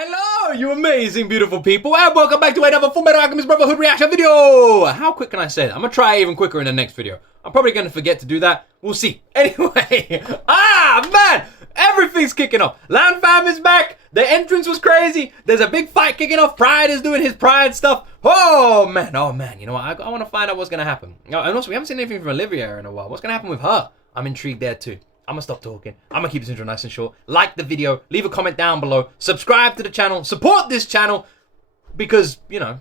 Hello, you amazing, beautiful people, and welcome back to another FULLMETAL ALCHEMIST BROTHERHOOD reaction video! How quick can I say that? I'm gonna try even quicker in the next video. I'm probably gonna forget to do that. We'll see. Anyway, man! Everything's kicking off. Land Fam is back. The entrance was crazy. There's a big fight kicking off. Pride is doing his Pride stuff. Oh, man. You know what? I want to find out what's gonna happen. And also, we haven't seen anything from Olivia in a while. What's gonna happen with her? I'm intrigued there too. I'm gonna stop talking. I'm gonna keep this intro nice and short. Like the video, leave a comment down below, subscribe to the channel, support this channel because, you know,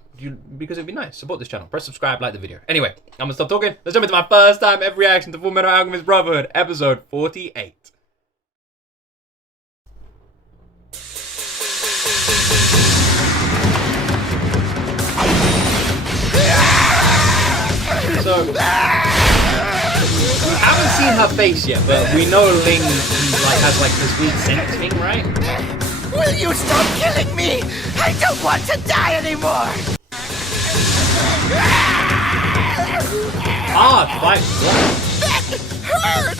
because it'd be nice. Support this channel. Press subscribe, like the video. Anyway, I'm gonna stop talking. Let's jump into my first time ever reaction to FULLMETAL ALCHEMIST Brotherhood, episode 48. So, we haven't seen her face yet, but we know Ling has this weird scent thing, right? Will you stop killing me? I don't want to die anymore! Fight. That hurt!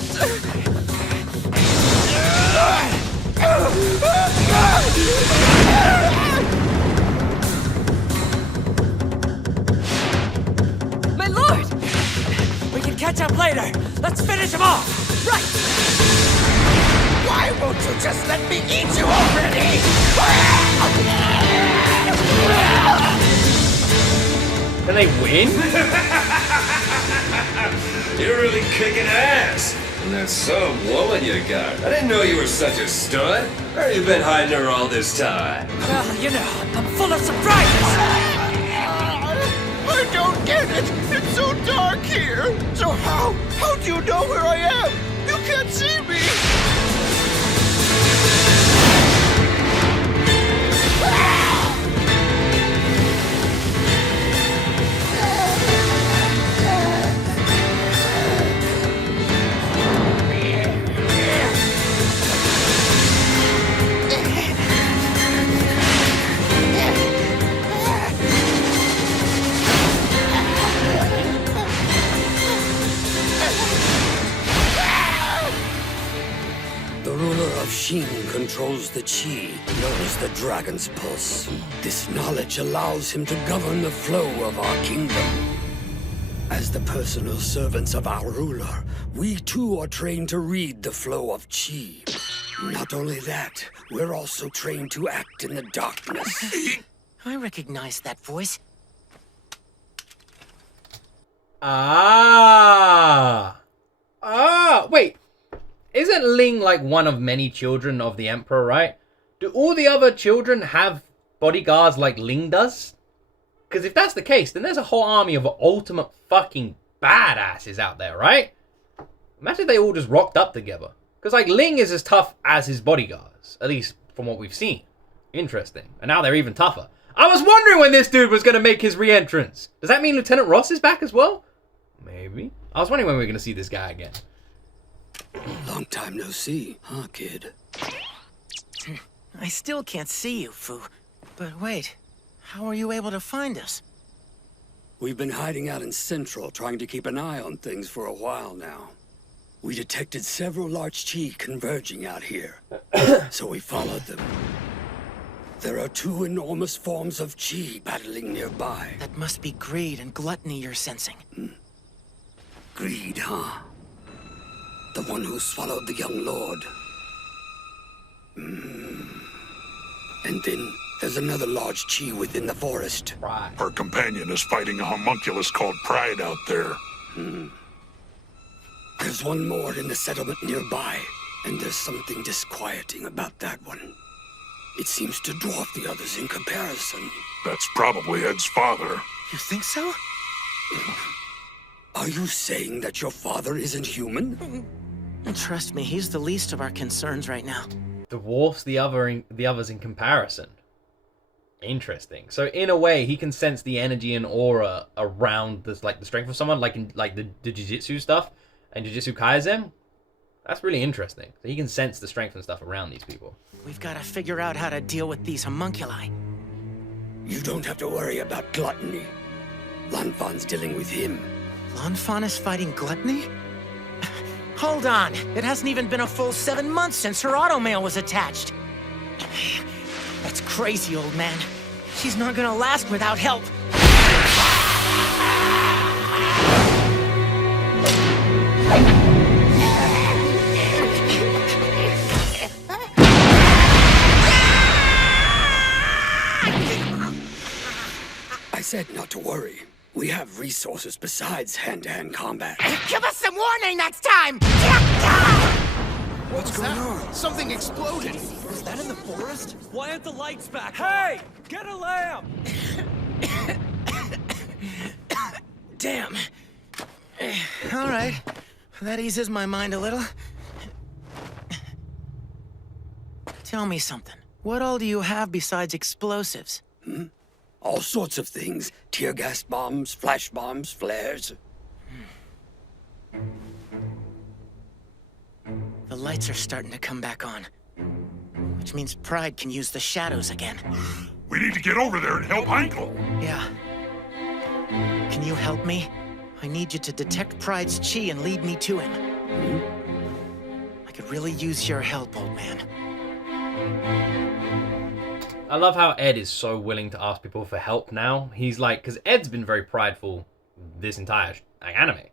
My lord! We can catch up later. Let's finish him off! Right! Why won't you just let me eat you already? Can they win? You're really kicking ass. And that some woman you got. I didn't know you were such a stud. Where have you been hiding her all this time? Well, you know, I'm full of surprises! I don't get it. It's so dark here. So how do you know where I am? You can't see me. The ruler of Shin controls the Chi, known as the Dragon's Pulse. This knowledge allows him to govern the flow of our kingdom. As the personal servants of our ruler, we too are trained to read the flow of Chi. Not only that, we're also trained to act in the darkness. I recognize that voice. Wait. Isn't Ling like one of many children of the Emperor, right? Do all the other children have bodyguards like Ling does? Because if that's the case, then there's a whole army of ultimate fucking badasses out there, right? Imagine if they all just rocked up together. Because like Ling is as tough as his bodyguards, at least from what we've seen. Interesting. And now they're even tougher. I was wondering when this dude was going to make his re-entrance. Does that mean Lieutenant Ross is back as well? Maybe. I was wondering when we were going to see this guy again. Long time no see, huh, kid? I still can't see you, Fu. But wait, how were you able to find us? We've been hiding out in Central, trying to keep an eye on things for a while now. We detected several large Chi converging out here, so we followed them. There are two enormous forms of Chi battling nearby. That must be greed and gluttony you're sensing. Greed, huh? The one who swallowed the young lord. And then there's another large Chi within the forest. Right. Our companion is fighting a homunculus called Pride out there. There's one more in the settlement nearby, and there's something disquieting about that one. It seems to dwarf the others in comparison. That's probably Ed's father. You think so? Are you saying that your father isn't human? Trust me, he's the least of our concerns right now. Dwarfs the others in comparison. Interesting. So in a way, he can sense the energy and aura around this, like the strength of someone, like in the Jiu-Jitsu stuff and Jujutsu Kaisen. That's really interesting. So he can sense the strength and stuff around these people. We've got to figure out how to deal with these homunculi. You don't have to worry about gluttony. Lanfan's dealing with him. Lanfan is fighting gluttony? Hold on. It hasn't even been a full 7 months since her automail was attached. That's crazy, old man. She's not gonna last without help. I said not to worry. We have resources besides hand-to-hand combat. Give us some warning next time! What's going on? Something exploded. Was that in the forest? Why aren't the lights back? Hey! Get a lamp! Damn. All right. That eases my mind a little. Tell me something. What all do you have besides explosives? All sorts of things. Tear gas bombs, flash bombs, flares. The lights are starting to come back on. Which means Pride can use the shadows again. We need to get over there and help Heinkel. Yeah. Can you help me? I need you to detect Pride's chi and lead me to him. I could really use your help, old man. I love how Ed is so willing to ask people for help now. He's like, because Ed's been very prideful this entire anime.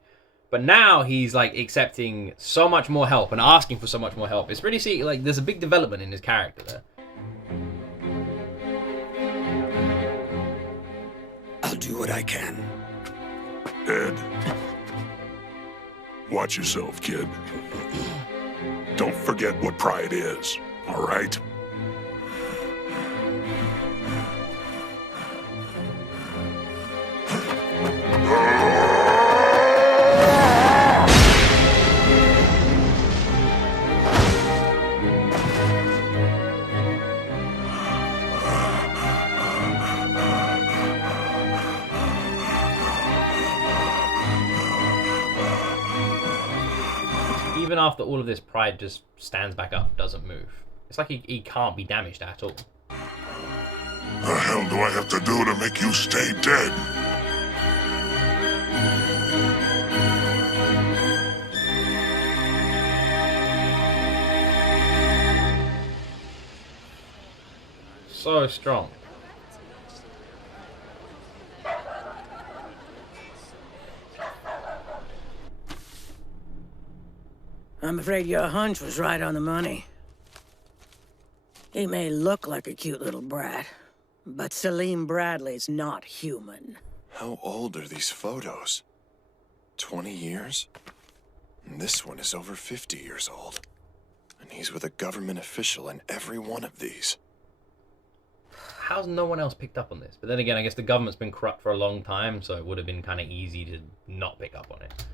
But now he's like accepting so much more help and asking for so much more help. It's really like there's a big development in his character there. I'll do what I can. Ed. Watch yourself, kid. Don't forget what pride is, all right? Even after all of this, Pride just stands back up, doesn't move. It's like he can't be damaged at all. The hell do I have to do to make you stay dead? So strong. I'm afraid your hunch was right on the money. He may look like a cute little brat, but Selim Bradley's not human. How old are these photos? 20 years? And this one is over 50 years old. And he's with a government official in every one of these. How's no one else picked up on this? But then again, I guess the government's been corrupt for a long time, so it would have been kind of easy to not pick up on it.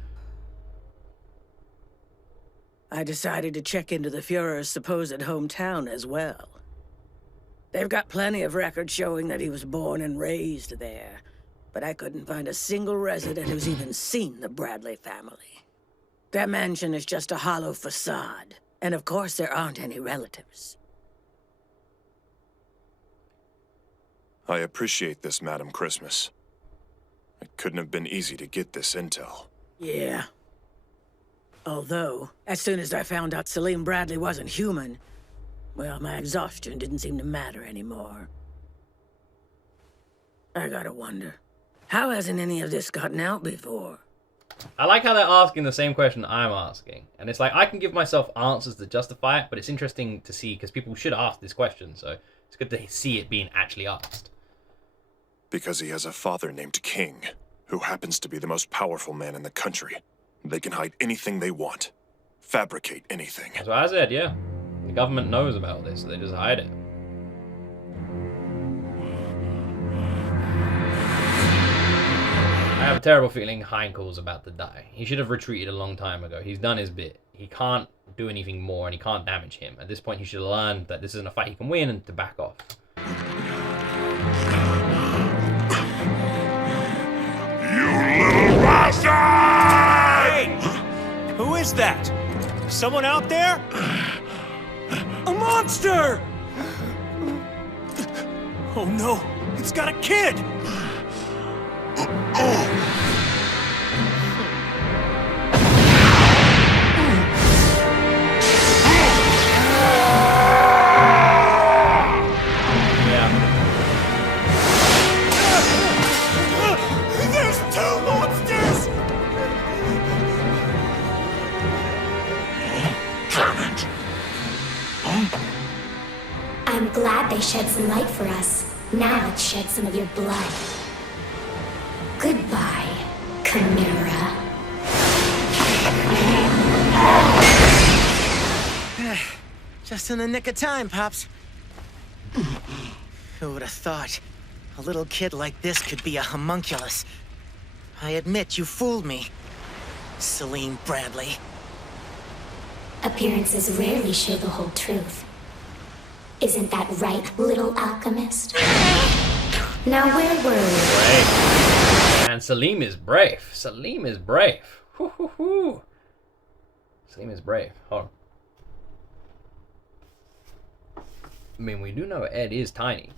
I decided to check into the Führer's supposed hometown as well. They've got plenty of records showing that he was born and raised there, but I couldn't find a single resident who's even seen the Bradley family. Their mansion is just a hollow facade, and of course there aren't any relatives. I appreciate this, Madam Christmas. It couldn't have been easy to get this intel. Yeah. Although, as soon as I found out Selim Bradley wasn't human, well, my exhaustion didn't seem to matter anymore. I gotta wonder, how hasn't any of this gotten out before? I like how they're asking the same question I'm asking. And it's like, I can give myself answers that justify it, but it's interesting to see, because people should ask this question, so it's good to see it being actually asked. Because he has a father named King, who happens to be the most powerful man in the country. They can hide anything they want. Fabricate anything. That's what I said, yeah. The government knows about this, so they just hide it. I have a terrible feeling Heinkel's about to die. He should have retreated a long time ago. He's done his bit. He can't do anything more, and he can't damage him. At this point, he should have learned that this isn't a fight he can win, and to back off. You little bastard! Hey! Who is that? Someone out there? A monster! Oh no, it's got a kid! Yeah. They shed some light for us. Now let's shed some of your blood. Goodbye, Chimera. Just in the nick of time, Pops. Who would have thought? A little kid like this could be a homunculus. I admit you fooled me, Celine Bradley. Appearances rarely show the whole truth. Isn't that right, little alchemist? Now where were we? Brave. And Salim is brave. Salim is brave. Hoo. Salim is brave. Hold on. I mean, we do know Ed is tiny.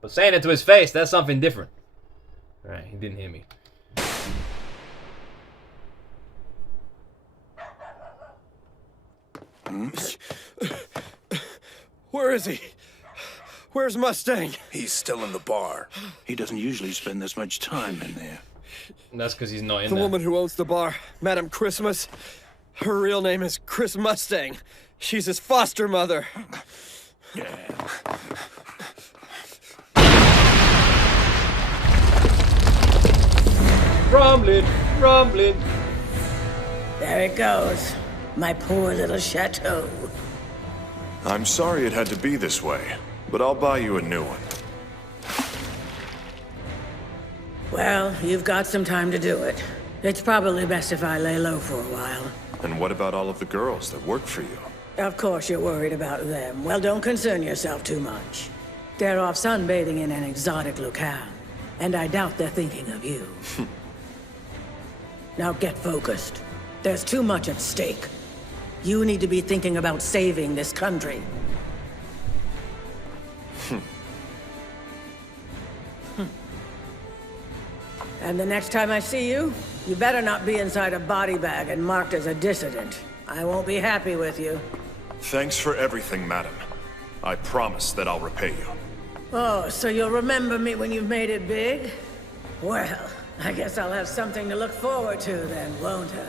But saying it to his face, that's something different. Alright, he didn't hear me. Where is he? Where's Mustang? He's still in the bar. He doesn't usually spend this much time in there. That's because he's not in The there. woman who owns the bar, Madam Christmas. Her real name is Chris Mustang. She's his foster mother. Yeah. Rumbling. There it goes. My poor little chateau. I'm sorry it had to be this way, but I'll buy you a new one. Well, you've got some time to do it. It's probably best if I lay low for a while. And what about all of the girls that work for you? Of course you're worried about them. Well, don't concern yourself too much. They're off sunbathing in an exotic locale, and I doubt they're thinking of you. Now get focused. There's too much at stake. You need to be thinking about saving this country. And the next time I see you, you better not be inside a body bag and marked as a dissident. I won't be happy with you. Thanks for everything, madam. I promise that I'll repay you. Oh, so you'll remember me when you've made it big? Well, I guess I'll have something to look forward to then, won't I?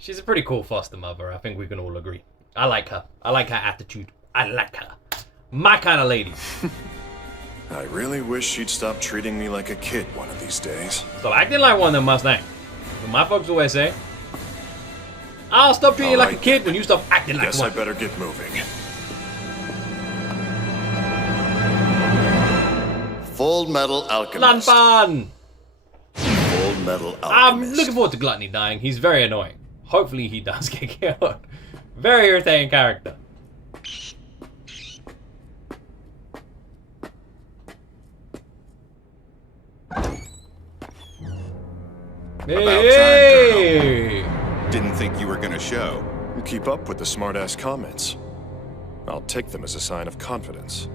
She's a pretty cool foster mother. I think we can all agree. I like her. I like her attitude. I like her. My kind of lady. I really wish she'd stop treating me like a kid one of these days. Stop acting like one of them Mustang. But my folks always say, I'll stop treating you like a kid when you stop acting like Guess one. I better get moving. Full Metal Alchemist. Lanpan! Full Metal Alchemist. I'm looking forward to Gluttony dying. He's very annoying. Hopefully he does get killed. Very irritating character. Hey! Didn't think you were gonna show. You keep up with the smart-ass comments. I'll take them as a sign of confidence.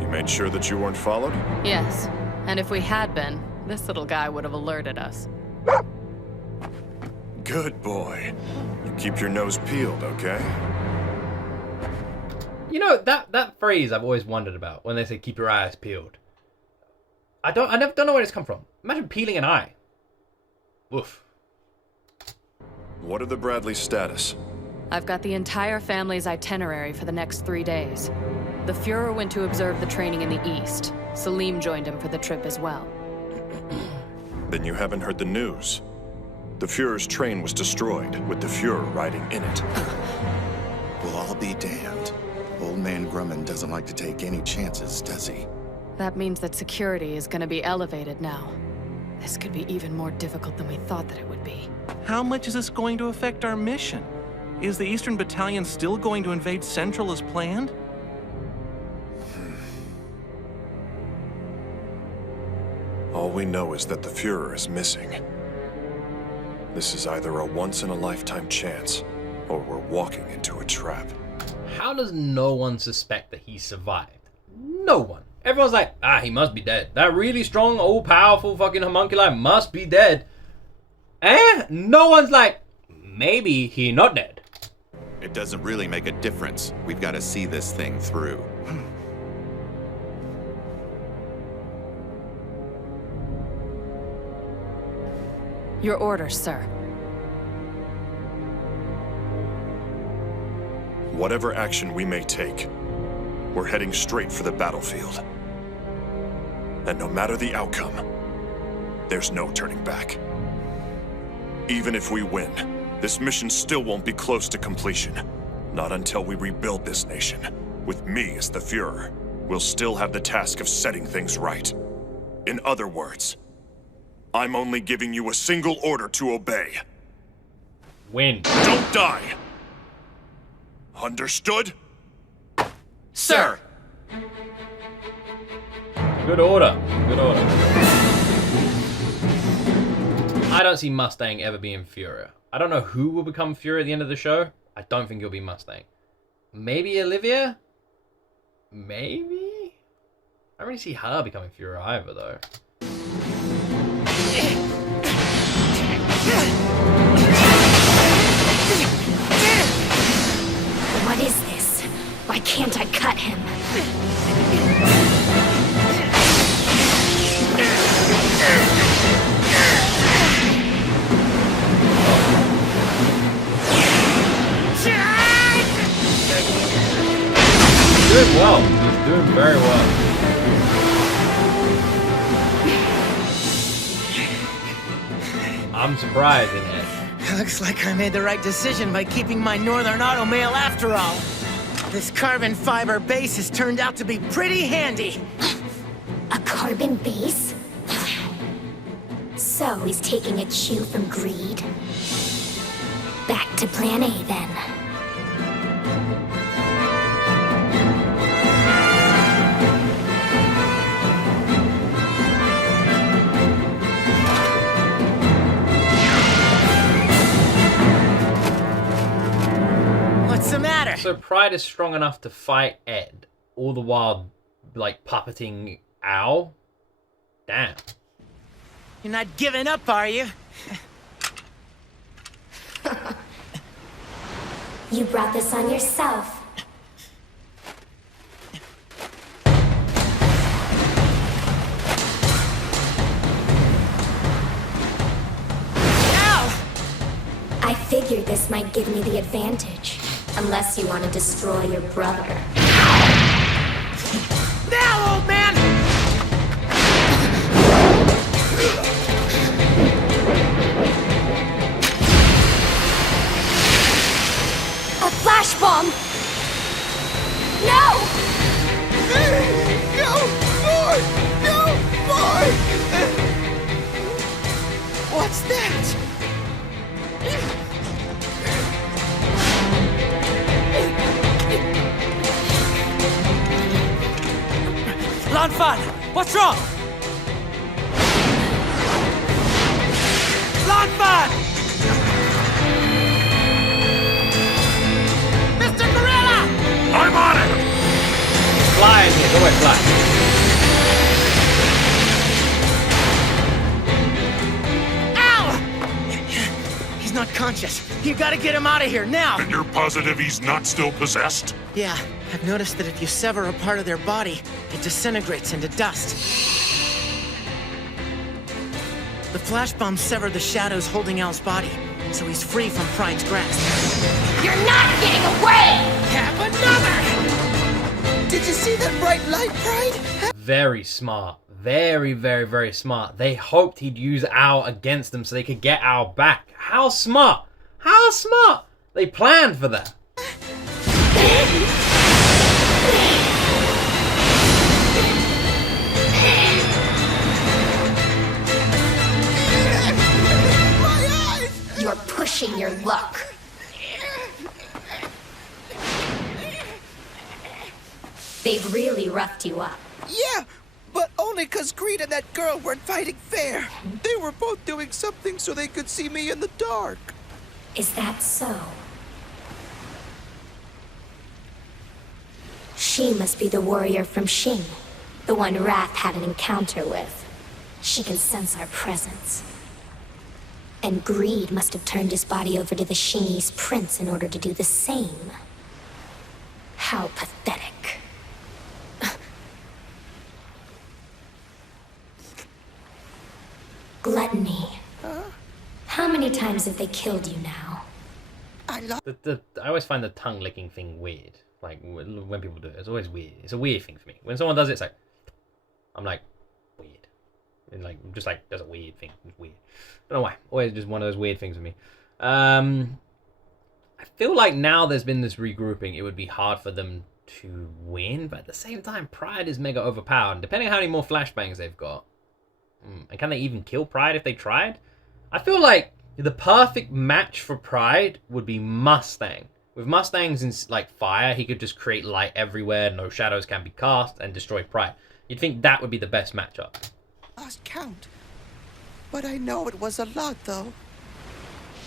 You made sure that you weren't followed? Yes. And if we had been, this little guy would have alerted us. Good boy. You keep your nose peeled, okay? You know, that phrase I've always wondered about when they say keep your eyes peeled. I never don't know where it's come from. Imagine peeling an eye. Woof. What are the Bradley status? I've got the entire family's itinerary for the next 3 days. The Fuhrer went to observe the training in the East. Salim joined him for the trip as well. Then you haven't heard the news. The Fuhrer's train was destroyed, with the Fuhrer riding in it. We'll all be damned. Old man Grumman doesn't like to take any chances, does he? That means that security is gonna be elevated now. This could be even more difficult than we thought that it would be. How much is this going to affect our mission? Is the Eastern Battalion still going to invade Central as planned? All we know is that the Fuhrer is missing. This is either a once-in-a-lifetime chance, or we're walking into a trap. How does no one suspect that he survived? No one. Everyone's like, he must be dead. That really strong, old, powerful fucking homunculi must be dead. And no one's like, maybe he not dead. It doesn't really make a difference. We've got to see this thing through. Your orders, sir. whatever action we may take, we're heading straight for the battlefield. And no matter the outcome, there's no turning back. Even if we win, this mission still won't be close to completion. Not until we rebuild this nation. With me as the Führer, we'll still have the task of setting things right. In other words, I'm only giving you a single order to obey. Win. Don't die! Understood? Sir! Good order. Good order. I don't see Mustang ever being Führer. I don't know who will become Führer at the end of the show. I don't think it'll be Mustang. Maybe Olivia? Maybe? I don't really see her becoming Führer either, though. What is this? Why can't I cut him? Doing well. He's doing very well. I'm surprised in it. Looks like I made the right decision by keeping my northern automail after all. This carbon fiber base has turned out to be pretty handy. A carbon base? So he's taking a cue from greed. Back to plan A then. What's the matter? So Pride is strong enough to fight Ed, all the while, like, puppeting Al? Damn. You're not giving up, are you? You brought this on yourself. I figured this might give me the advantage. Unless you want to destroy your brother. Now, old man! A flash bomb! No! No! More! No! More! What's that? Lanfan, what's wrong? Lanfan! Mr. Gorilla! I'm on it! Fly in here. Go away, fly. Ow! He's not conscious. You gotta get him out of here now! And you're positive he's not still possessed? Yeah, I've noticed that if you sever a part of their body, it disintegrates into dust. The flash bomb severed the shadows holding Al's body, so he's free from Pride's grasp. You're not getting away! Have another! Did you see that bright light, Pride? Very smart. Very, very, very smart. They hoped he'd use Al against them so they could get Al back. How smart! How smart! They planned for that. You're pushing your luck. They've really roughed you up. Yeah, but only because Greed and that girl weren't fighting fair. They were both doing something so they could see me in the dark. Is that so? She must be the warrior from Xing, the one Wrath had an encounter with. She can sense our presence. And Greed must have turned his body over to the Xingese prince in order to do the same. How pathetic. Gluttony. Huh? How many times have they killed you now? I I always find the tongue licking thing weird. Like when people do it, it's always weird. It's a weird thing for me. When someone does it, it's like, I'm like, weird. And like, just like, does a weird thing. It's weird. I don't know why. Always just one of those weird things for me. I feel like now there's been this regrouping, it would be hard for them to win, but at the same time, Pride is mega overpowered. Depending on how many more flashbangs they've got, and can they even kill Pride if they tried? I feel like the perfect match for Pride would be Mustang. With Mustangs in like fire, he could just create light everywhere, no shadows can be cast, and destroy Pride. You'd think that would be the best matchup. Lost count. But I know it was a lot, though.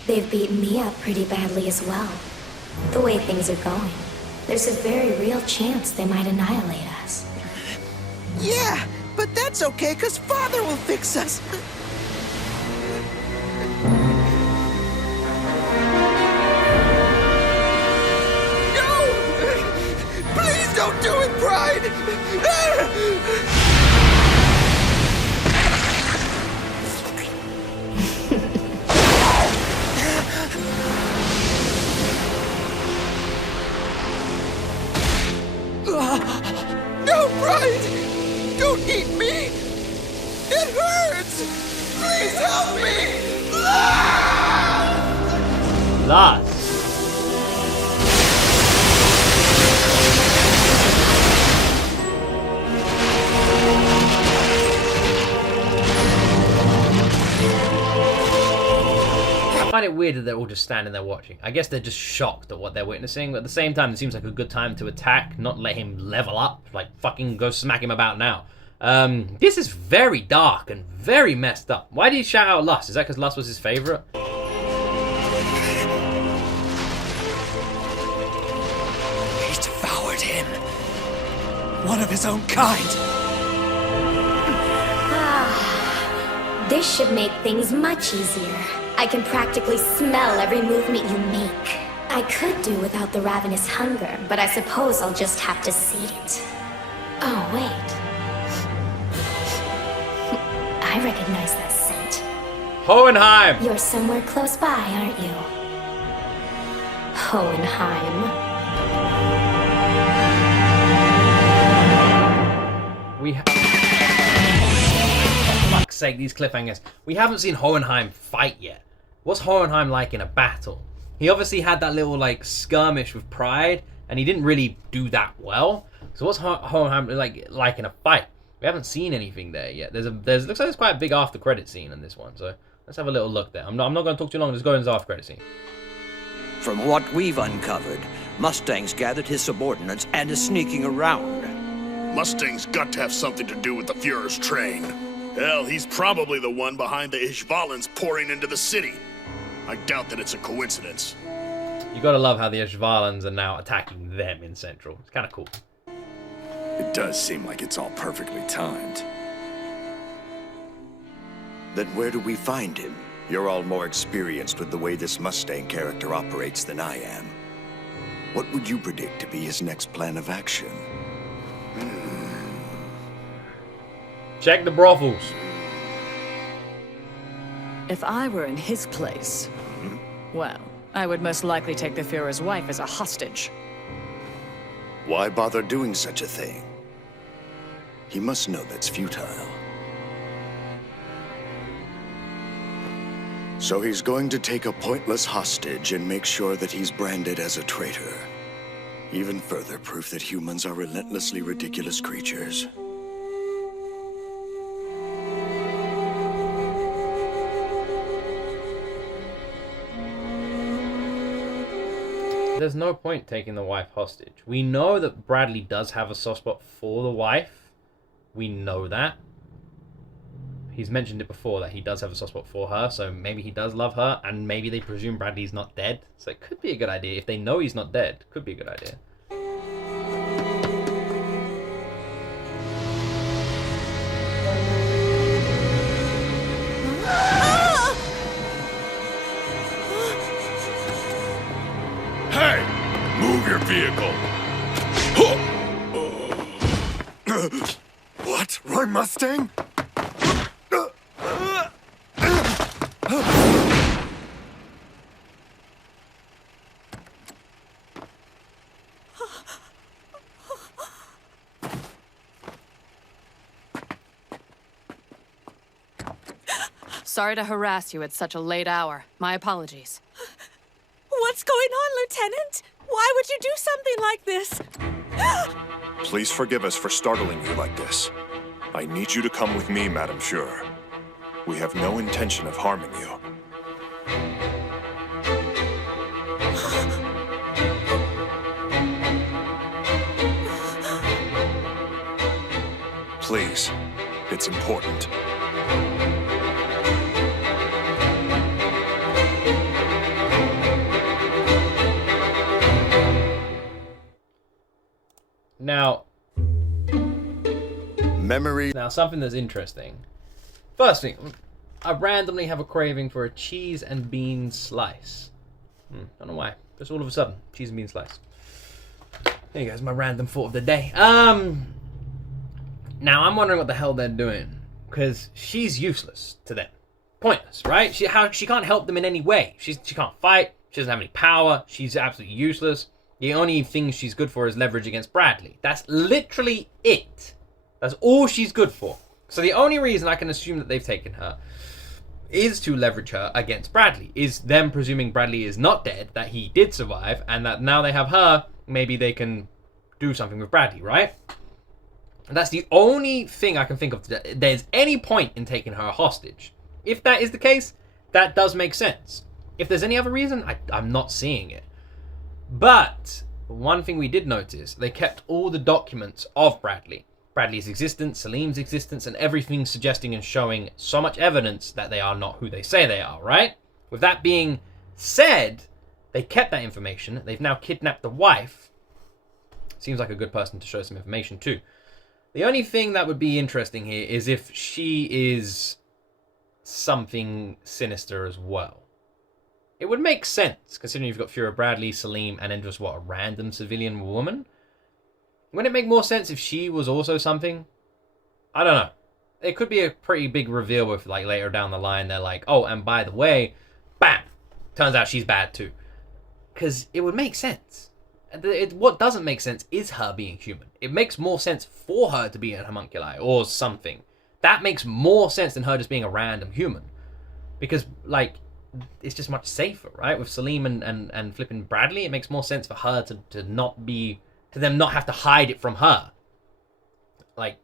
They've beaten me up pretty badly as well. The way things are going, there's a very real chance they might annihilate us. Yeah, but that's okay, because Father will fix us. Please don't do it, Pride! No, Pride! Don't eat me! It hurts! Please help me! Last. I find it weird that they're all just standing there watching. I guess they're just shocked at what they're witnessing, but at the same time, it seems like a good time to attack, not let him level up. Like, fucking go smack him about now. This is very dark and very messed up. Why did he shout out Lust? Is that because Lust was his favorite? He devoured him. One of his own kind. This should make things much easier. I can practically smell every movement you make. I could do without the ravenous hunger, but I suppose I'll just have to see it. Oh, wait. I recognize that scent. Hohenheim! You're somewhere close by, aren't you? Hohenheim. For fuck's sake, these cliffhangers. We haven't seen Hohenheim fight yet. What's Hohenheim like in a battle? He obviously had that little like skirmish with Pride, and he didn't really do that well. So what's Hohenheim like in a fight? We haven't seen anything there yet. Looks like there's quite a big after credit scene in this one. So let's have a little look there. I'm not going to talk too long. Let's go into the after credit scene. From what we've uncovered, Mustang's gathered his subordinates and is sneaking around. Mustang's got to have something to do with the Fuhrer's train. Hell, he's probably the one behind the Ishvalans pouring into the city. I doubt that it's a coincidence. You gotta love how the Ishvalans are now attacking them in Central. It's kind of cool. It does seem like it's all perfectly timed. Then where do we find him? You're all more experienced with the way this Mustang character operates than I am. What would you predict to be his next plan of action? Check the brothels. If I were in his place, well, I would most likely take the Fuhrer's wife as a hostage. Why bother doing such a thing? He must know that's futile. So he's going to take a pointless hostage and make sure that he's branded as a traitor. Even further proof that humans are relentlessly ridiculous creatures. There's no point taking the wife hostage. We know that Bradley does have a soft spot for the wife. We know that. He's mentioned it before that he does have a soft spot for her, so maybe he does love her, and maybe they presume Bradley's not dead. So it could be a good idea. If they know he's not dead, could be a good idea. Hey! Move your vehicle! What? Roy Mustang? Sorry to harass you at such a late hour. My apologies. What's going on, Lieutenant? Why would you do something like this? Please forgive us for startling you like this. I need you to come with me, Madame Fuhrer. We have no intention of harming you. Please, it's important. Now, Now, something that's interesting. First thing, I randomly have a craving for a cheese and bean slice. Don't know why. Just all of a sudden, cheese and bean slice. There you go, my random thought of the day. Now, I'm wondering what the hell they're doing. Because she's useless to them. Pointless, right? She can't help them in any way. She can't fight. She doesn't have any power. She's absolutely useless. The only thing she's good for is leverage against Bradley. That's literally it. That's all she's good for. So the only reason I can assume that they've taken her is to leverage her against Bradley. Is them presuming Bradley is not dead, that he did survive, and that now they have her, maybe they can do something with Bradley, right? And that's the only thing I can think of today. There's any point in taking her hostage. If that is the case, that does make sense. If there's any other reason, I'm not seeing it. But one thing we did notice, they kept all the documents of Bradley. Bradley's existence, Salim's existence, and everything suggesting and showing so much evidence that they are not who they say they are, right? With that being said, they kept that information. They've now kidnapped the wife. Seems like a good person to show some information too. The only thing that would be interesting here is if she is something sinister as well. It would make sense, considering you've got Fuhrer, Bradley, Salim, and then just, what, a random civilian woman? Wouldn't it make more sense if she was also something? I don't know. It could be a pretty big reveal if, like, later down the line, they're like, oh, and by the way, bam! Turns out she's bad too. Because it would make sense. What doesn't make sense is her being human. It makes more sense for her to be a homunculi or something. That makes more sense than her just being a random human. Because, like, it's just much safer, right? With Salim and flipping Bradley, it makes more sense for her to not be, to them not have to hide it from her. Like,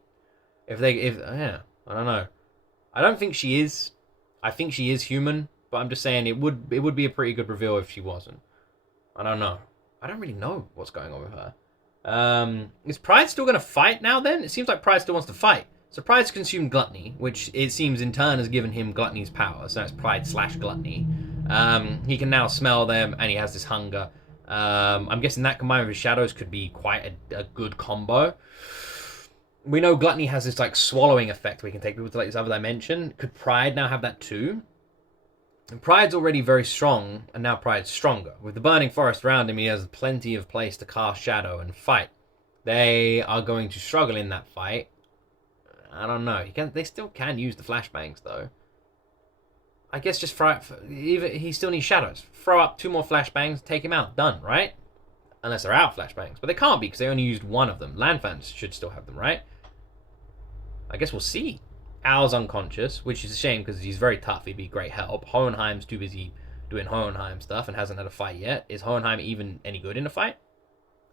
yeah, I don't know. I don't think she is. I think she is human, but I'm just saying it would be a pretty good reveal if she wasn't. I don't know. I don't really know what's going on with her. Is Pride still going to fight now then? It seems like Pride still wants to fight. So Pride's consumed gluttony, which it seems in turn has given him gluttony's power. So that's Pride/gluttony. He can now smell them, and he has this hunger. I'm guessing that combined with his shadows could be quite a good combo. We know gluttony has this like swallowing effect where he can take people to like this other dimension. Could Pride now have that too? And Pride's already very strong, and now Pride's stronger. With the burning forest around him, he has plenty of place to cast shadow and fight. They are going to struggle in that fight. I don't know. They still can use the flashbangs, though. I guess just he still needs shadows. Throw up 2 more flashbangs, take him out. Done, right? Unless they're out flashbangs. But they can't be, because they only used 1 of them. Landfans should still have them, right? I guess we'll see. Al's unconscious, which is a shame, because he's very tough. He'd be great help. Hohenheim's too busy doing Hohenheim stuff and hasn't had a fight yet. Is Hohenheim even any good in a fight?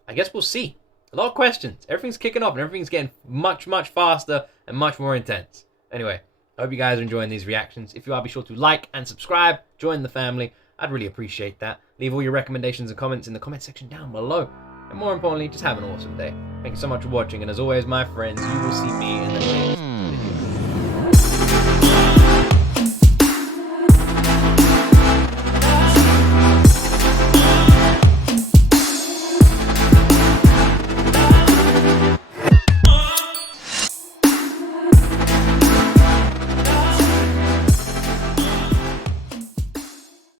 I guess we'll see. A lot of questions. Everything's kicking off and everything's getting much, much faster and much more intense. Anyway, I hope you guys are enjoying these reactions. If you are, be sure to like and subscribe. Join the family. I'd really appreciate that. Leave all your recommendations and comments in the comment section down below. And more importantly, just have an awesome day. Thank you so much for watching. And as always, my friends, you will see me in the next